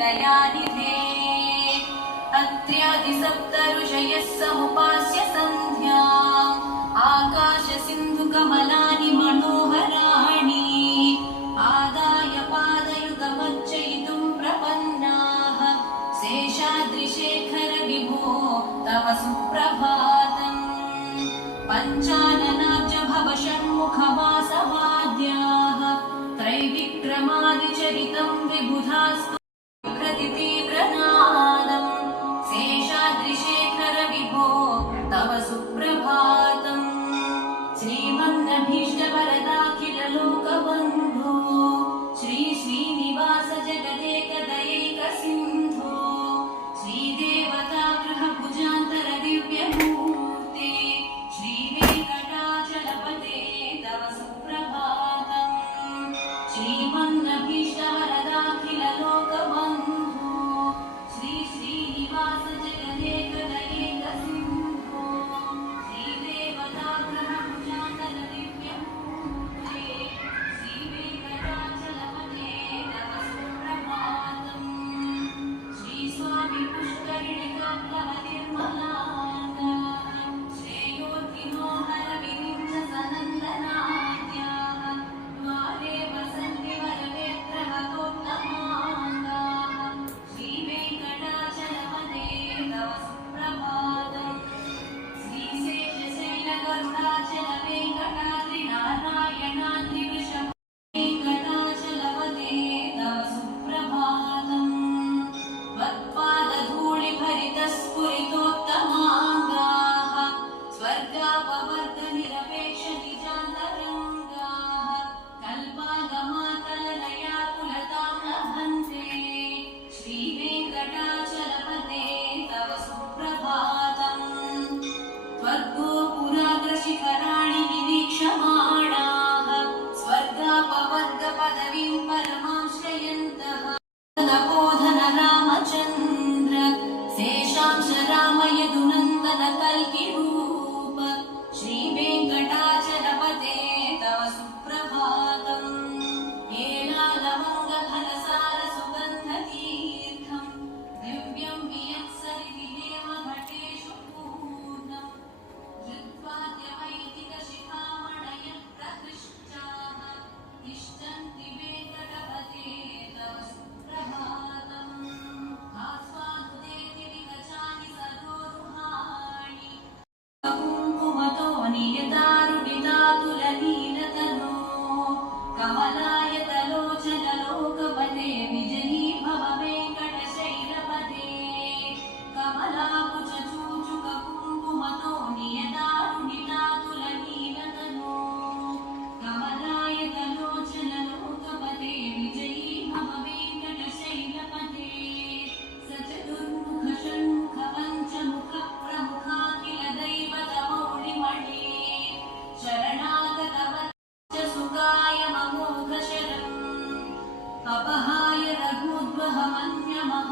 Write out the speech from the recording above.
दयानिधे अत्र्यादिसप्तऋषयः समुपास्य सन्ध्याम् आकाशसिन्धुकमलानि मनोहराणि आदाय पादयुगमर्चयितुं प्रपन्नाः शेषाद्रिशेखर विभो तव सुप्रभातम् पञ्चाननाब्ज भव षण्मुखवासवाद्याः त्रैविक्रमादिचरितं विबुधास्तु प्रतितीव्रनादम् शेषाद्रिशेखर विभो तव सुप्रभातम् श्रीमन्नभीष्टवरदाखिललोकबन्धो श्री श्रीनिवास जगदेकदयैक सिन्धो श्रीदेवता गृहभुजान्तर दिव्यमूर्ते श्रीवेङ्कटाचलपते तव सुप्रभातम् श्रीमन्नभीष्टवरदाखिललोकबन्धो श्री श्रीनिवास जगदेकदयैक सिन्धो श्रीदेवता गृहभुजान्तर दिव्यमूर्ते श्रीवेङ्कटाचलपते तव सुप्रभातम् श्रीस्वामी पुष्करिणिकाप्लवनिर्मलाङ्गाः श्रेयोर्विमोहरविविंशसनन्दनाद्याः द्वारे वसन्ति वरवेत्रहतोत्तमाङ्गाः श्रीवेङ्कटाचलपते तव सुप्रभातम् श्रीशेषशैलगरुडाचलवेङ्कटाद्रिनारायणाद्रिवृषभ वेङ्कटाचलपते तव सुप्रभातम् त्वत्पादधूलिभरितस्फुरितोत्तमाङ्गाः स्वर्गापवर्गनिरपेक्षनिजान्तरङ्गाः कल्पागमाकलनयाकुलतां लभन्ते श्रीवेङ्कटाचलपते तव सुप्रभातम् त्वद्गोपुराग्रशिखराणि निरीक्षमाणाः स्वर्गापवर्गपदवीं परमां श्रयन्तः नपोधन रामचन्द्र शेषांश राम यदुनन्दन कल्किरूप श्रीवेङ्कटाचलपते तव सुप्रभातम् येलालवङ्गफलसार सुगन्धतीर्थम् दिव्यं वियत्सरिति देवभटेषु पूर्णम् धृत्वाद्यवैदिकशिखामणयः प्रकृष्टाः तिष्ठन्ति वेङ्कटपते तव सुप्रभातम् आस्वादुदेति विकचानि सरोरुहाणि कुङ्कुमतो नियतारुणितातुलनीलतनो कमलायतलोचनलोकपते विजयी भव वेङ्कटशैलपते कमलाकुचूचुककुङ्कुमतो नियतारुणितातुलनीलतनो कमलायतलोचनलोकपते विजयी भव वेङ्कटशैलपते सचतुर्मुख षण्मुख पञ्चमुख प्रमुखाखिल दैवतमौलिमणे शरणागतवच्च सुगाय ममोघशरम् अपहाय रघुद्वहमन्यमः